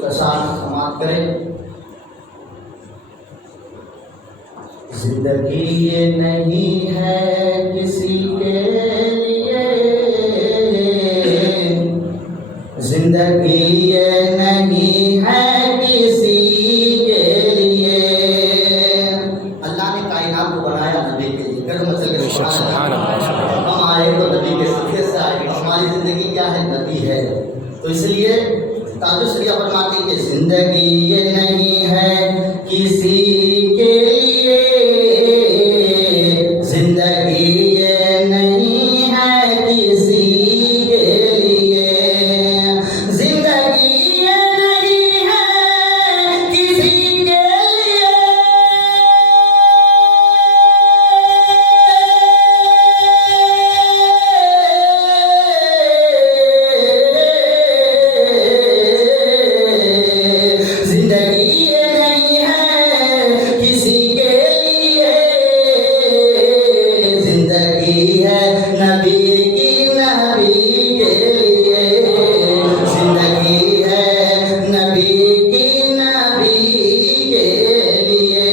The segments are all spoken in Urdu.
کچھ اشعار سماعت کریں۔ زندگی یہ نہیں ہے کسی کے لیے، زندگی یہ نہیں ہے کسی کے لیے۔ اللہ نے کائنات کو بنایا نبی کے لیے، سبحان اللہ۔ ہم آئے تو نبی کے صدقے سے آئے، ہماری زندگی کیا ہے؟ نبی ہے۔ تو اس لیے تاج الشریعہ فرماتے ہیں کہ زندگی یہ نہیں ہے کسی کے لیے، زندگی یہ نہیں ہے کسی کے لیے، زندگی یہ نہیں ہے کسی کے لیے، زندگی یہ نہیں ہے کسی کے لیے، زندگی ہے نبی کی، نبی کے لیے، زندگی ہے نبی کی، نبی کے لیے۔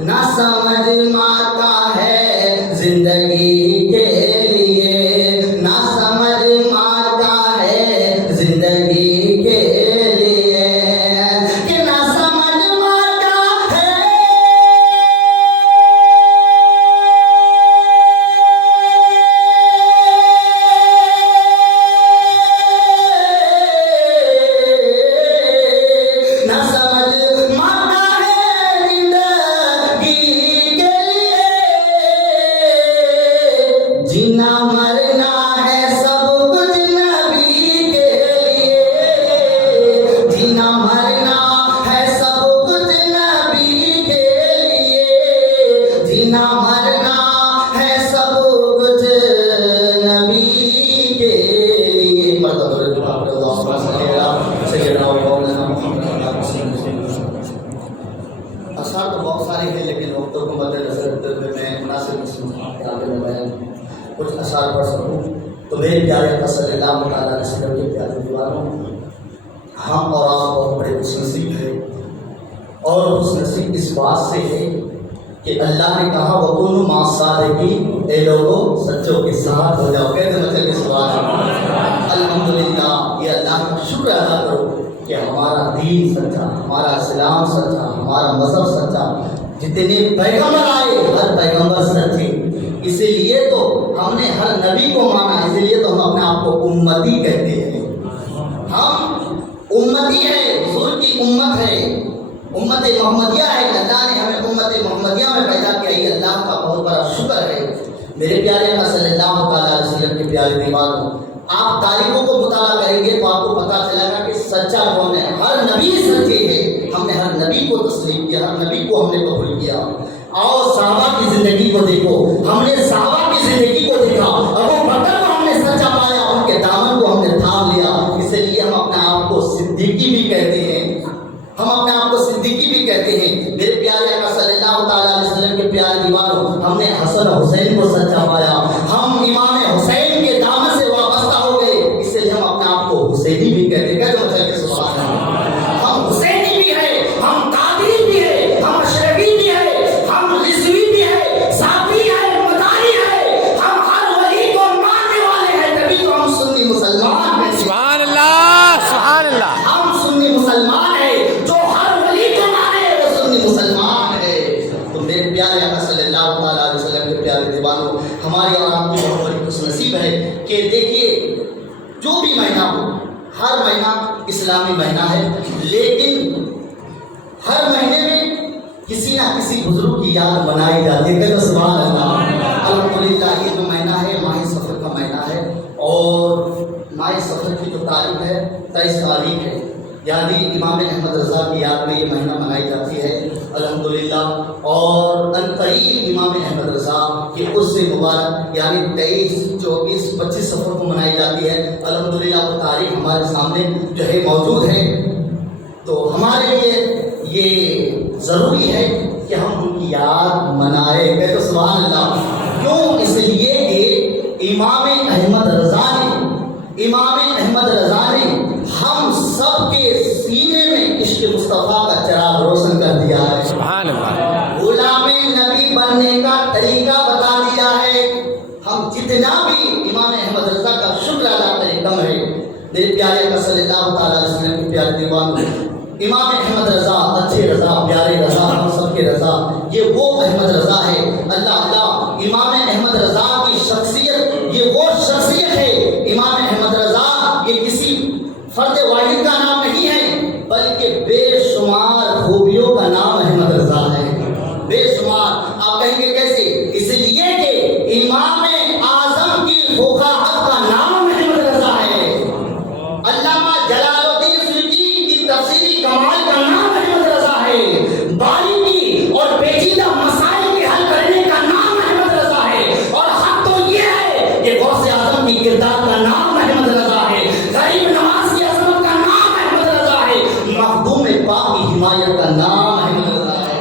نہ سمجھ ماتا ہے زندگی کے لیے، نہ سمجھ ماتا ہے زندگی کے لیے، کہ نہ سمجھ ماتا ہے نہ سمجھ ماتا ہے زندگی کے لیے، جینا مرنا ہے سب کچھ نبی کے لیے، جینا مرنا ہے سب کچھ نبی کے لیے، جینا مرنا ہے سب کچھ نبی کے لیے۔ اشعار تو بہت سارے ہیں، لیکن وقتوں کو مد نظر رکھتے ہوئے میں مناسب مصنوعات کے آگے میں بیان کچھ اشعار پڑھ سکوں تو میرے پیارے آقا صلی اللہ تعالیٰ علیہ وسلم کے پیارے دیوانوں، ہم اور آپ بہت بڑے خوش نصیب ہیں، اور خوش نصیب اس بات سے ہے کہ اللہ نے کہا وَكُونُوا مَعَ الصَّادِقِينَ، اے لوگوں سچوں کے ساتھ ہو جاؤ۔ کہتے مطلب کہ سبحان اللہ، الحمدللہ، یہ اللہ کا شکر ادا کرو کہ ہمارا دین سچا، ہمارا اسلام سچا، ہمارا مذہب سچا، جتنے پیغمبر آئے ہر پیغمبر سچے، اسی لیے تو ہم نے ہر نبی کو مانا، اسی لیے تو ہم اپنے آپ کو امتی کہتے ہیں۔ ہم امتی ہیں، حضور کی امت ہے، امت محمدیہ ہے، اللہ نے ہمیں امت محمدیہ میں پیدا کیا، یہ اللہ کا بہت بڑا شکر ہے۔ میرے پیارے آقا صلی اللہ تعالیٰ علیہ وسلم کے پیارے دیوانوں، آپ تاریخوں کو مطالعہ کریں گے تو آپ کو پتہ چلے گا کہ سچا کون ہے۔ ہر نبی سچے ہے، ہم نے ہر نبی کو تسلیم کیا، ہر نبی کو ہم نے قبول کیا۔ آؤ صحابہ کی زندگی کو دیکھو، ہم نے صحابہ کی زندگی کو دیکھا، ابو بکر کو ہم نے سچا پایا، ان کے دامن کو ہم نے تھام لیا، اس لیے ہم اپنے آپ کو صدیقی بھی کہتے ہیں، ہم اپنے آپ کو صدیقی بھی کہتے ہیں۔ میرے پیارے آقا صلی اللہ تعالیٰ علیہ وسلم کے پیارے دیوانوں، ہم نے حسن و حسین کو سچا پایا، ہم امام حسین کے دامن سے وابستہ ہو گئے، اس لیے ہم اپنے آپ کو حسینی بھی کہتے ہیں۔ کہتے مطلب کہ سبحان اللہ، ہم حسینی بھی ہیں، ہم قادری بھی ہیں، ہم اشرفی بھی ہیں، ہم رضوی بھی ہیں، صافی ہیں، مداری ہیں، ہم ہر ولی کو ماننے والے ہیں، تبھی تو ہم سنی مسلمان ہیں۔ سبحان اللہ، سبحان اللہ۔ ہم سنی مسلمان ہیں، جو ہر ولی کو مانے وہ سنی مسلمان ہے۔ تو میرے پیارے آقا صلی اللہ تعالیٰ علیہ وسلم کے پیارے دیوانوں، ہماری اور آپ کی بہت بڑی خوش نصیب ہے کہ دیکھیے جو بھی مہینہ ہو، ہر مہینہ اسلامی مہینہ ہے، لیکن ہر مہینے میں کسی نہ کسی بزرگ کی یاد منائی جاتی ہے۔ کہ سبحان اللہ، الحمدللہ، یہ جو مہینہ ہے ماہ صفر کا مہینہ ہے، اور ماہ صفر کی جو تاریخ ہے 23 تاریخ ہے، یعنی امام احمد رضا کی یاد میں یہ مہینہ منائی جاتی ہے الحمدللہ۔ اور عنقریب امام احمد رضا کے عرس مبارک یعنی 23، 24، 25 صفر کو منائی جاتی ہے الحمدللہ۔ وہ تاریخ ہمارے سامنے جو ہے موجود ہے، تو ہمارے لیے یہ ضروری ہے کہ ہم ان کی یاد منائیں۔ کہ تو سبحان اللہ، کیوں؟ اس لیے کہ امام احمد رضا نے ہم سب کے سینے میں عشق مصطفیٰ کا چراغ روشن کر دیا ہے. سبحان اللہ. غلام نبی بننے کا طریقہ بتا دیا ہے. ہم جتنا بھی امام احمد رضا کا شکر ادا کریں کم ہے. میرے پیارے کا صلی اللہ تعالیٰ علیہ وسلم کے پیارے دیوان امام احمد رضا، اچھے رضا، پیارے رضا، ہم سب کے رضا، یہ وہ احمد رضا ہے. اللہ امام احمد رضا کی شخصیت، یہ وہ شخصیت ہے. امام احمد رضا یہ کسی فرد واحد کا نام نہیں ہے، بلکہ بے شمار خوبیوں کا نام احمد رضا ہے. بے شمار. آپ کہیں گے کیسے؟ اس لیے کہ امام اعظم کی فقاہت کا نام احمد رضا ہے. علامہ جلال الدین سیوطی کی تفسیری کمال کا نام احمد رضا ہے. باریکی اور پیچیدہ مسائل کے حل کرنے کا نام احمد رضا ہے. اور حق تو یہ ہے کہ غوث اعظم کی کردار کا نام احمد رضا ہے. غریب نواز کی عظمت کا نام احمد رضا ہے. مخدوم پاک کی حمایت کا نام احمد رضا ہے.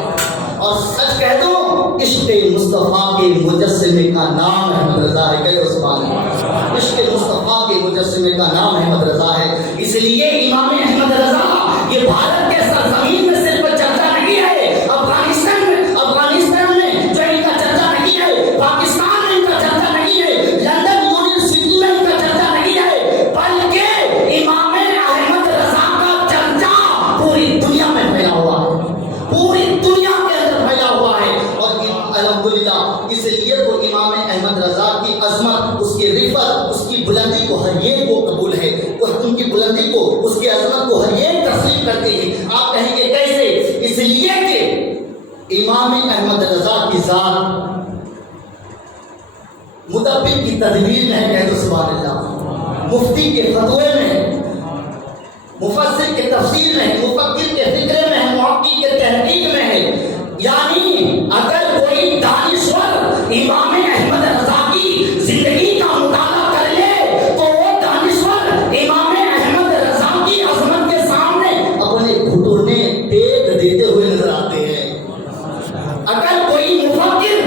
اور سچ کہہ دو، عشق مصطفیٰ کے مجسمے کا نام احمد رضا ہے. کہہ دو سبحان اللہ. عشق مصطفیٰ کے مجسمے کا نام احمد رضا ہے. اس لیے امام احمد رضا یہ بھارت کے سرزمین میں صرف چرچا نہیں ہے، افغانستان میں جو ان کا چرچا نہیں ہے، پاکستان میں ان کا چرچا نہیں ہے، لندن یونیورسٹی میں ان کا چرچا نہیں ہے، بلکہ امام احمد رضا کا چرچا پوری دنیا میں پھیلا ہوا ہے. پوری دنیا کے اندر پھیلا ہوا ہے. اور الحمدللہ اس لیے تو امام احمد رضا کی عظمت، اس کی رفعت، اس کی بلندی کو ہر ایک کو قبول ہے. ان کی بلندی کو، اس کی عظمت کو ہر ایک تسلیم کرتے ہیں. آپ کہیں گے کیسے؟ اس لیے کہ امام احمد رضا کی ذات مدبر کی تدبیر میں ہے. کہہ دو سبحان اللہ. مفتی کے فتوے میں، مفسر کے تفسیر میں، مفکر کے فکرے میں ہے، محقق کے تحقیق میں ہے. یعنی اگر کوئی دانشور امام احمد رضا کی زندگی کا مطالعہ کر لے تو وہ دانشور امام احمد رضا کی عظمت کے سامنے اپنے گھٹنے ٹیک دیتے ہوئے نظر آتے ہیں. اگر کوئی مفکر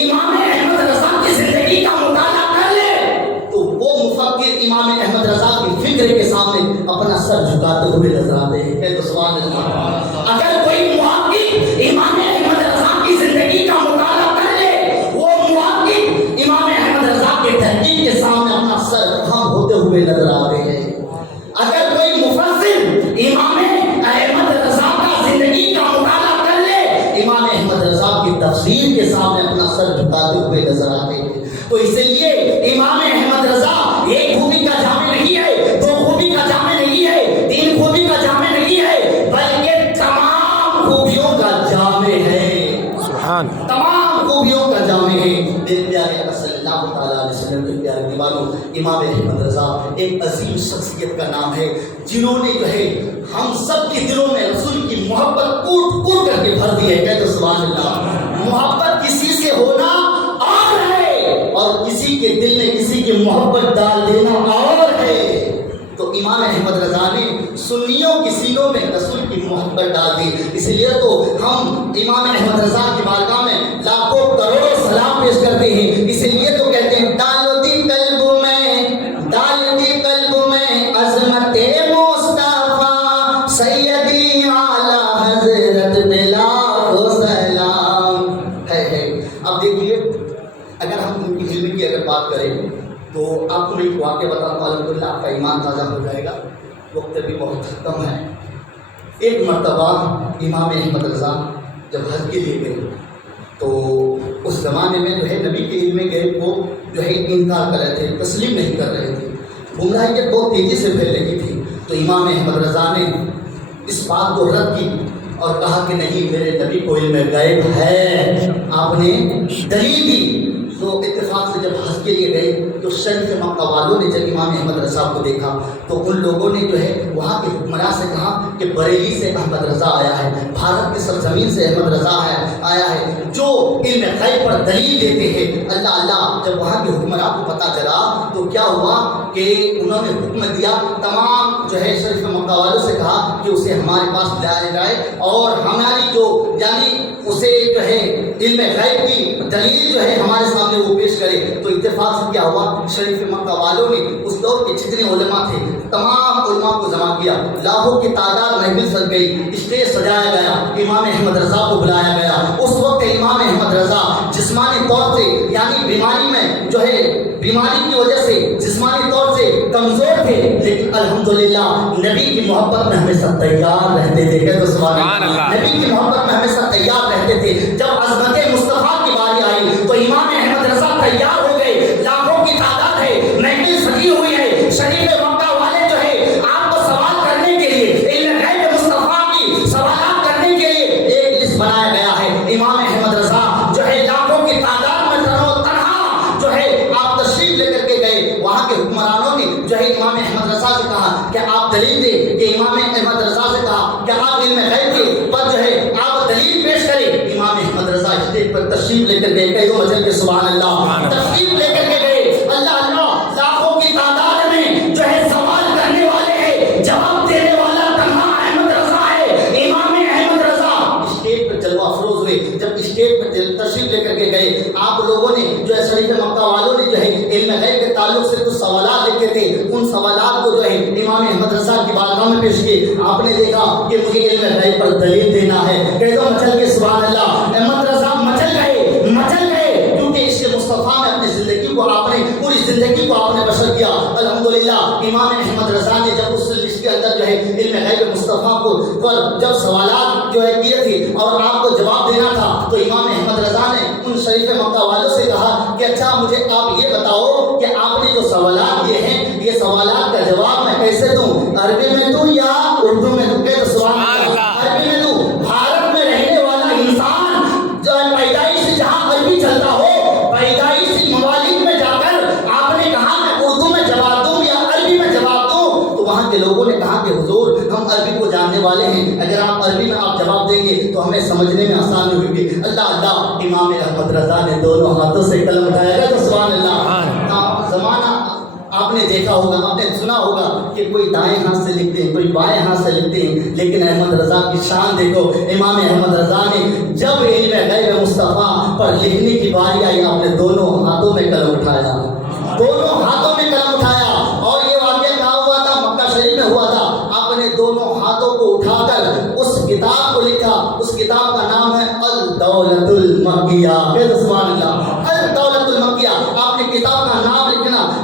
امام احمد رضا کی زندگی کا مطالعہ کر لے تو وہ مفکر امام احمد رضا کی فکر کے سامنے اپنا سر جھکاتے ہوئے نظر آتے ہیں. کہ تو سبحان اللہ. اگر کوئی محقق امام احمد رضا کی زندگی کا مطالعہ کر لے، وہ محقق امام احمد رضا کے تحقیق کے سامنے اپنا سر خم ہوتے ہوئے نظر آتے ہیں. اگر کوئی مفسر امام احمد رضا کا زندگی کا مطالعہ کر لے، امام احمد رضا کی تفسیر کے سامنے اپنا سر جھکاتے ہوئے نظر آتے ہیں. تو اس لیے امام احمد رضا ایک خوبی کا جامع نہیں ہے، دو خوبی کا جامع نہیں ہے، تین خوبی کا جامع نہیں ہے، بلکہ تمام خوبیوں کا جامع ہے. سبحان. تمام خوبیوں کا جامع ہے. میرے پیارے صلی اللہ تعالیٰ علیہ وسلم کے پیارے دیوانوں، امام احمد رضا ایک عظیم شخصیت کا نام ہے، جنہوں نے جو ہے ہم سب کے دلوں میں رسول کی محبت کوٹ کوٹ کر کے بھر دی ہے. کہتے ہیں سبحان اللہ. محبت کسی سے ہونا اور ہے، اور کسی کے دل میں کسی کی محبت ڈال دینا اور ہے. تو امام احمد رضا نے سنیوں کی سینوں میں رسول کی محبت ڈال دی. اس لیے تو ہم امام احمد رضا کی بارگاہ میں لاکھوں کروڑوں سلام پیش کرتے ہیں. اس لیے تو کہتے ہیں ڈال دی قلب میں عظمت مصطفیٰ سیدی اعلیٰ حضرت بلا سلام ہے. اب دیکھیے، اگر ہم ان کی علم کی اگر بات کریں تو آپ کو میں ایک واقعہ بتاتا ہوں. الحمدللہ آپ کا ایمان تازہ ہو جائے گا. وقت بھی بہت کم ہے. ایک مرتبہ امام احمد رضا جب حج کے لیے گئے تو اس زمانے میں جو ہے نبی کے علم میں گئے وہ جو ہے انکار کر رہے تھے، تسلیم نہیں کر رہے تھے. گمراہیت بہت تیزی سے پھیل رہی تھی. تو امام احمد رضا نے اس بات کو رد کی اور کہا کہ نہیں، میرے نبی کو علم غیب ہے. آپ نے دلیل دی. تو اتفاق سے جب حج کے لیے گئے تو شریف مکہ والوں نے جب امام احمد رضا کو دیکھا تو ان لوگوں نے جو ہے وہاں کے حکمراں سے کہا کہ بریلی سے احمد رضا آیا ہے، بھارت کی سرزمین سے احمد رضا آیا ہے جو علم غیب پر دلیل دیتے ہیں. اللہ جب وہاں کے حکمراں کو پتہ چلا تو کیا ہوا کہ انہوں نے حکم دیا، تمام جو ہے شریف مکہ والوں سے کہا کہ اسے ہمارے پاس لایا جائے اور ہماری جو یعنی اسے جو ہے علم غیب کی دلیل جو ہے ہمارے سامنے وہ پیش کرے تو اتفاق سے کیا ہوا، شریف مکہ والوں نے اس دور کے جتنے علماء تھے تمام علماء کو جمع کیا، لاکھوں کی تعداد محفل سج گئی، اسٹیج سجایا گیا، امام احمد رضا کو بلایا گیا۔ اس وقت امام احمد رضا جسمانی طور سے یعنی بیماری میں جو ہے بیماری کی وجہ سے جسمانی طور سے کمزور تھے، لیکن الحمدللہ نبی کی محبت میں ہمیشہ تیار رہتے تھے۔ کہ سبحان اللہ، نبی کی محبت میں ہمیشہ تیار رہتے تھے۔ جب عظمت مصطفیٰ کی باری آئی تو امام احمد رضا تیار ہو گئے، لاکھوں کی تعداد ہے، محفل سجی ہوئی ہے، شریف مکہ والے جو ہے آپ کو سوال کرنے کے لیے علم غیب مصطفیٰ کی سوالات کرنے کے لیے ایک لسٹ بنایا گیا ہے۔ امام احمد رضا جو ہے لاکھوں کی تعداد میں تنہا جو ہے آپ تشریف لے کر کے گئے۔ وہاں کے حکمرانوں نے جو ہے امام احمد رضا سے کہا کہ آپ دلیل دیں، کہ امام احمد رضا سے کہا کہ آپ علم غیب کے پر جو ہے آپ دلیل پیش کریں۔ امام احمد رضا اسٹیج پر تشریف لے کر گئے، کئی مجل کے سبحان اللہ، تشریف لے کر کے گئے۔ اللہ اللہ، لاکھوں کی تعداد میں جو ہے سوال کرنے والے ہیں، جواب دینے والا تنہا احمد رضا ہے، امام احمد رضا۔ اسٹیج پر جلوہ افروز ہوئے، جب اسٹیج پر تشریف لے کر کے گئے، آپ لوگوں نے جو ہے شریف مکہ والوں نے جو ہے علم غیب کے تعلق سے کچھ سوالات لکھے تھے، ان سوالات کو جو ہے امام احمد رضا کی بارگاہ میں پیش کیے۔ آپ نے دیکھا کہ مجھے علم غیب پر دلیل دینا ہے، کہہ دو مچل کے سبحان اللہ۔ احمد رضا مچل گئے، کیونکہ اس کے مصطفیٰ میں اپنی زندگی کو آپ نے پوری زندگی کو آپ نے بشر کیا۔ الحمدللہ امام احمد رضا نے جب اس لسٹ کے اندر جو ہے علم غیب مصطفیٰ کو پر جب سوالات جو ہے کیے تھے اور آپ کو جواب دینا تھا، تو امام احمد رضا نے ان شریف مکہ والوں سے کہا کہ اچھا مجھے آپ یہ بتاؤ کہ آپ نے جو سوالات کیے ہیں یہ سوالات کا جواب میں کیسے دوں، عربی میں دوں یا اردو میں دوں؟ کہ سبحان اللہ، عربی میں دوں۔ بھارت میں رہنے والا انسان جو پیدائش سے جہاں عربی چلتا ہو، پیدائشی ممالک میں جا کر آپ نے کہا میں اردو میں جواب دوں یا عربی میں جواب دوں، تو وہاں کے لوگوں نے کہا کہ حضور ہم عربی کو جاننے والے ہیں، اگر آپ عربی میں آپ جواب دیں گے تو ہمیں سمجھنے میں آسان ہوگی۔ اللہ اللہ، امام احمد رضا نے دونوں ہاتھوں سے قلم اٹھایا گیا تو سبحان اللہ۔ زمانہ آپ نے دیکھا ہوگا، آپ نے سنا ہوگا کہ کوئی دائیں ہاتھ سے لکھتے ہیں، کوئی بائیں ہاتھ سے لکھتے ہیں، لیکن احمد رضا کی شان دیکھو۔ امام احمد رضا نے جب علم غیب مصطفیٰ پر لکھنے کی باری آئی، آپ نے دونوں ہاتھوں میں قلم اٹھایا، دونوں ہاتھوں میں قلم اٹھایا۔ اور یہ واقعہ کہاں ہوا تھا؟ مکہ شریف میں ہوا تھا۔ آپ نے دونوں ہاتھوں کو اٹھا کر اس کتاب کو لکھا، اس کتاب کا نام ہے الدولۃ المکیہ۔ سبحان اللہ، الدولۃ المکیہ۔ آپ نے کتاب کا نام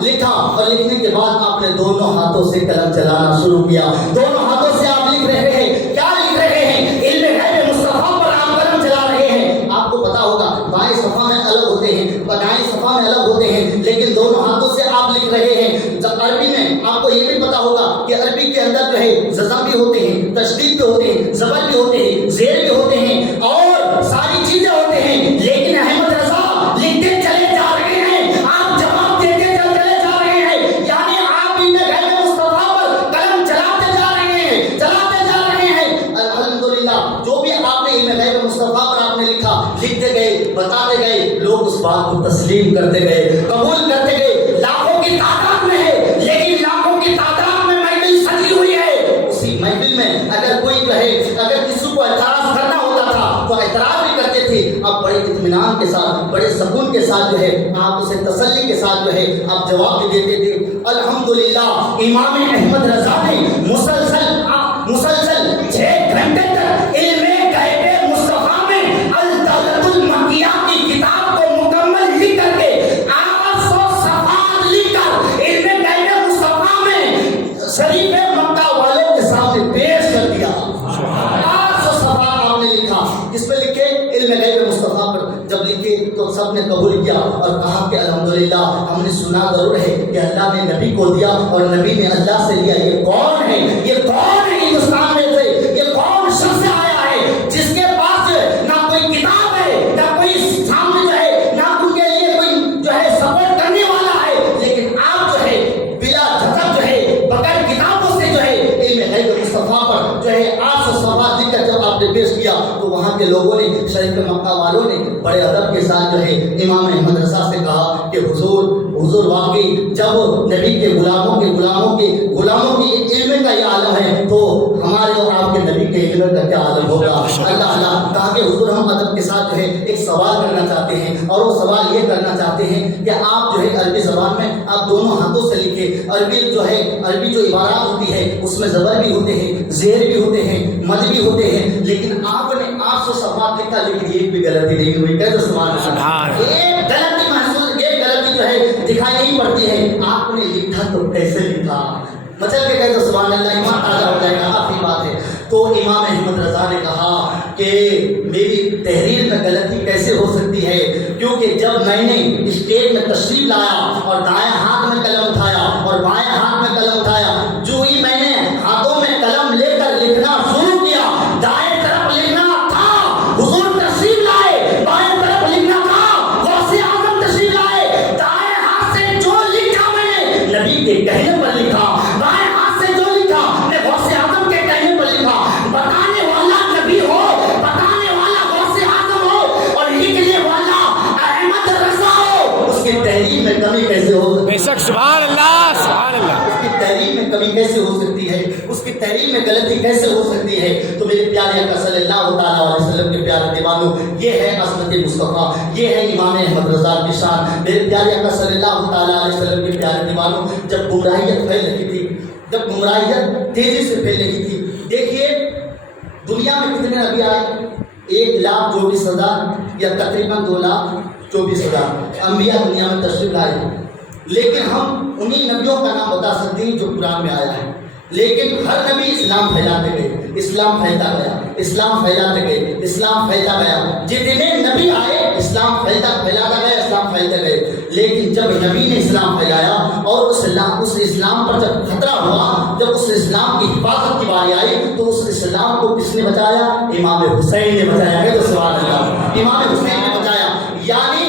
لکھا اور لکھنے کے بعد آپ نے دونوں ہاتھوں سے قلم چلانا شروع کیا۔ دونوں ہاتھوں سے آپ لکھ رہے ہیں، کیا لکھ رہے ہیں؟ علم غیب مصطفیٰ پر آپ قلم چلا رہے ہیں۔ آپ کو پتا ہوگا بائیں صفحہ میں الگ ہوتے ہیں، دائیں صفحہ میں الگ ہوتے ہیں، لیکن دونوں ہاتھوں سے آپ لکھ رہے ہیں۔ جب عربی میں آپ کو یہ بھی پتا ہوگا کہ عربی کے اندر جو ہے جزم بھی ہوتے ہیں، تشدید بھی ہوتے ہیں، زبر بھی ہوتے ہیں، زیر بھی ہوتے ہیں اور ساری چیزیں ہوتے ہیں، لیکن احمد رضا لکھتے چلے جا رہے ہیں، آپ جواب دیتے چلے جا رہے ہیں، یعنی آپ علم غیب مصطفیٰ پر قلم چلاتے جا رہے ہیں۔ الحمدللہ جو بھی آپ نے علم غیب مصطفیٰ پر آپ نے لکھا، لکھتے گئے، بتاتے گئے، لوگ اس بات کو تسلیم کرتے گئے، قبول کرتے گئے۔ لاکھوں کی تعداد میں ہے، لیکن لاکھوں کی تعداد میں محفل سجی ہوئی ہے۔ اسی محفل میں اگر کوئی جو ہے اگر کسی کو اعتراض کرنا ہوتا تھا تو اعتراض بھی کرتے تھے، اب بڑے اطمینان کے ساتھ، بڑے سکون کے ساتھ جو ہے آپ اسے تسلی کے ساتھ جو ہے آپ جواب بھی دیتے تھے۔ الحمدللہ امام احمد رضا نے مسلسل 6 گھنٹے تک علم غیب مصطفیٰ میں الدولۃ المکیہ کی کتاب کو مکمل لکھ کر کے 800 صفحات لکھ کر علم غیب مصطفیٰ میں شریف مکہ والوں کے سامنے پیش کر دیا۔ 800 صفحات آپ نے لکھا، کس پہ لکھے؟ علم غیب مصطفیٰ پر جب لکھے تو سب نے قبول کیا اور کہا کہ الحمدللہ ہم نے سنا ضرور ہے کہ اللہ نے نبی کو دیا اور نبی نے اللہ سے لیا۔ یہ کون ہے؟ یہ کون ہے ہندوستان میں سے؟ یہ کون شخص آیا ہے جس کے پاس نہ کوئی کتاب ہے، نہ کوئی سامنے جو ہے، نہ ان کے لیے کوئی جو ہے سپورٹ کرنے والا ہے، لیکن آپ جو ہے بلا جھجک جو ہے بغیر کتابوں سے جو ہے علم غیب مصطفیٰ پر جو ہے 800 صفحات لکھ کر جب آپ نے پیش کیا تو وہاں کے لوگوں نے، شریف مکہ والوں نے بڑے ادب کے ساتھ جو ہے امام احمد رضا سے کہا کہ حضور واقعی جب نبی کے غلاموں کی علم کا یہ عالم ہے تو ہمارے اور آپ کے نبی کے علم کا کیا عالم ہوگا. اللہ اللہ کہا کہ حضور ہم ادب کے ساتھ جو ہے ایک سوال کرنا چاہتے ہیں, اور وہ سوال یہ کرنا چاہتے ہیں کہ آپ جو ہے عربی زبان میں آپ دونوں ہاتھوں سے لکھیں. عربی جو عبارات ہوتی ہے اس میں زبر بھی ہوتے ہیں, زیر بھی ہوتے ہیں, مد بھی ہوتے ہیں, لیکن آپ نے 800 صفحات لکھا لیکن ایک بھی غلطی نہیں ہوئی. کہتے سبحان اللہ. ایک غلطی محسوس, ایک غلطی جو ہے دکھائی نہیں پڑتی ہے. آپ نے لکھا تو کیسے لکھا, مچل کے کہتے سبحان اللہ, ایمان تازہ ہو جائے گا. آخری بات ہے تو امام احمد رضا نے کہا کہ میری تحریر میں غلطی کیسے ہو سکتی ہے, کیونکہ جب میں نے اسٹیج میں تشریف لایا اور دائیں ہاتھ میں قلم اٹھایا اور بائیں ہاتھ میں قلم اٹھایا, جو ہی میں نے ہاتھوں میں قلم لے کر لکھنا شروع کیا, دائیں طرف لکھنا تھا حضور تشریف لائے, بائیں طرف لکھنا تھا غوث اعظم تشریف لائے. دائیں ہاتھ سے جو لکھا میں نے نبی کے کہنے پر لکھا, بائیں ہاتھ سے جو لکھا میں غوث اعظم کے کہنے پر لکھا. بتانے والا نبی ہو, بتانے والا غوث اعظم ہو, اور لکھنے والا احمد رضا ہو, اس کی تحریر میں کمی کیسے ہو سکتی ہے؟ بے شک سبحان اللہ, سبحان اللہ. اس کی تحریر میں کمی کیسے ہو سکتی ہے, اس کی تحریر میں غلطی کیسے ہو سکتی ہے؟ تو میرے پیارے آقا صلی اللہ تعالیٰ علیہ وسلم کے پیارے دیوانوں, یہ ہے عظمت مصطفیٰ, یہ ہے امام احمد رضا کی شان. میرے پیارے آقا صلی اللہ تعالیٰ علیہ وسلم کے پیارے دیوانوں, جب گمراہیت پھیل رہی تھی, جب گمراہیت تیزی سے پھیل رہی تھی, دیکھیے دنیا میں کتنے نبی آئے, 1,24,000 یا تقریباً 2,24,000 انبیاء دنیا میں تشریف لائے, لیکن ہم انہی نبیوں کا نام بتا سکتے ہیں جو قرآن میں آیا ہے. لیکن ہر نبی اسلام پھیلاتے گئے, اسلام پھیلتا گیا, اسلام پھیلاتے گئے, اسلام پھیلتا گیا. جتنے نبی آئے اسلام پھیلاتا گیا, اسلام پھیلتے گئے. لیکن جب نبی نے اسلام پھیلایا اور اس اسلام پر جب خطرہ ہوا, جب اس اسلام کی حفاظت کی باری آئی, تو اس اسلام کو کس نے بچایا؟ امام حسین نے بچایا. ہے تو سبحان اللہ, امام حسین نے بچایا. یعنی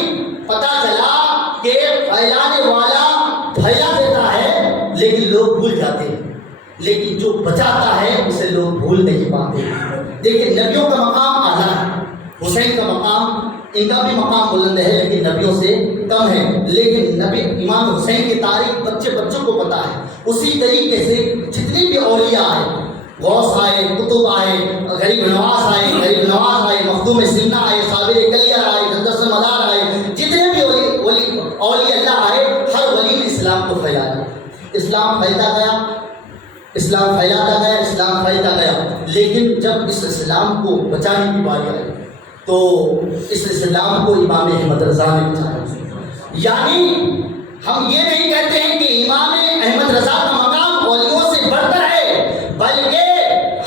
پتہ چلا کہ پھیلانے والا پھیلا دیتا ہے لیکن لوگ بھول جاتے ہیں, لیکن جو بچاتا ہے اسے لوگ بھول نہیں پاتے. دیکھیں نبیوں کا مقام اعلیٰ ہے, حسین کا مقام, ان کا بھی مقام بلند ہے لیکن نبیوں سے کم ہے. لیکن نبی امام حسین کی تاریخ بچوں کو پتہ ہے. اسی طریقے سے جتنے بھی اولیاء آئے, غوث آئے, قطب آئے, غریب نواز آئے, مخدوم سینا آئے, صابر کلیہ آئے, جندر سے مدار آئے, جتنے بھی اولیاء اللہ آئے, ہر ولی نے اسلام کو پھیلایا. اسلام پھیلتا گیا, اسلام پھیلاتا گیا, اسلام پھیلتا گیا. لیکن جب اس اسلام کو بچانے کی باری آئی تو اس اسلام کو امام احمد رضا نے بچایا. یعنی ہم یہ نہیں کہتے ہیں کہ امام احمد رضا کا مقام ولیوں سے بڑھتر ہے, بلکہ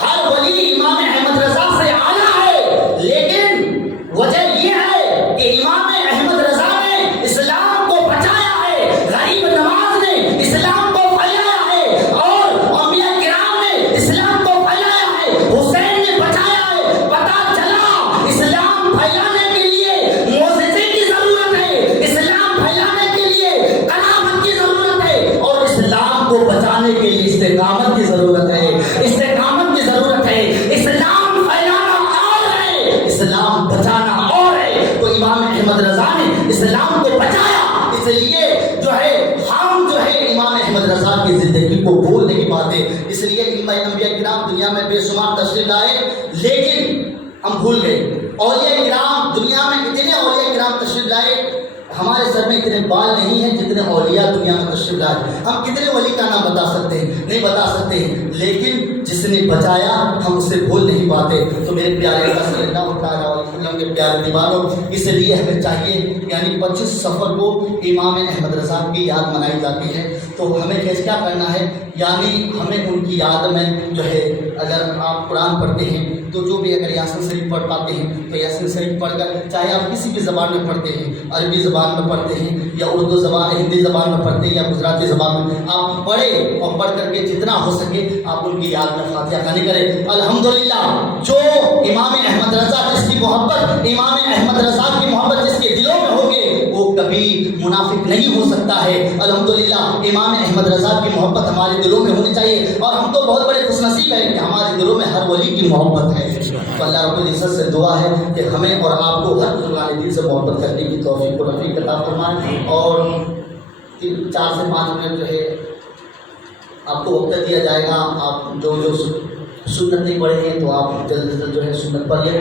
ہر ولی امام احمد رضا سے اعلیٰ ہے. لیکن وجہ یہ ہے کہ امام احمد رضا نے اسلام کو بچایا ہے, غریب نواز نے اسلام کو پھیلایا ہے, اور انبیاء کرام نے اسلام کو پھیلایا ہے, حسین نے بچایا ہے. پتہ چلا اسلام پھیلانے کے لیے معجزے کی ضرورت ہے, اسلام پھیلانے کے لیے کرامت کی ضرورت ہے, اور اسلام کو بچانے کے لیے استقامت کی ضرورت ہے, استقامت کی ضرورت ہے. اسلام پھیلانا اور ہے, اسلام بچانا اور ہے. تو امام احمد رضا نے اسلام کو بچایا. اس لیے جو ہے ہم جو ہے امام احمد رضا کی زندگی کو بھول نہیں پاتے. اس لیے انبیاء کرام دنیا میں بے شمار تشریف لائے لیکن ہم بھول گئے. اولیاء کرام دنیا میں اتنے اولیاء کرام تشریف لائے, ہمارے سر میں اتنے بال نہیں ہیں جتنے اولیاء دنیا میں تشریف لائے. ہم کتنے ولی کا نام بتا سکتے ہیں؟ نہیں بتا سکتے ہیں, لیکن جس نے بچایا ہم اسے بھول نہیں پاتے. تو میرے پیارے صلی اللہ تعالیٰ علیہ وسلم کے پیارے دیوانوں, اس لیے ہمیں چاہیے, یعنی 25 صفر کو امام احمد رضا کی یاد منائی جاتی ہے. تو ہمیں کیا کرنا ہے, یعنی ہمیں ان کی یاد میں جو ہے, اگر آپ قرآن پڑھتے ہیں تو جو بھی اگر یاسین شریف پڑھ پاتے ہیں تو یاسین شریف پڑھ کر, چاہے آپ کسی بھی زبان میں پڑھتے ہیں, عربی زبان میں پڑھتے ہیں یا اردو زبان, ہندی زبان میں پڑھتے ہیں یا گجراتی زبان میں, آپ پڑھیں اور پڑھ کر کے جتنا ہو سکے آپ ان کی یاد میں فاتحہ خانی کریں. الحمدللہ جو امام احمد رضا جس کی محبت, امام احمد رضا کی محبت جس کے دلوں میں ہوگی وہ کبھی منافق نہیں ہو سکتا ہے. الحمدللہ امام احمد رضا کی محبت ہمارے دلوں میں ہونی چاہیے, اور ہم تو بہت بڑے خوش نصیب ہیں کہ ہمارے دلوں میں ہر ولی کی محبت ہے. تو اللہ رب العزت سے دعا ہے کہ ہمیں اور آپ کو ہر بزرگان دین سے محبت کرنے کی توفیق و رفیق عطا فرمائے. اور 4 سے 5 منٹ جو ہے آپ کو وقت دیا جائے گا, آپ جو سنت نہیں پڑھے ہیں تو آپ جلد سے جلد جو ہے سنت پڑھ لیں.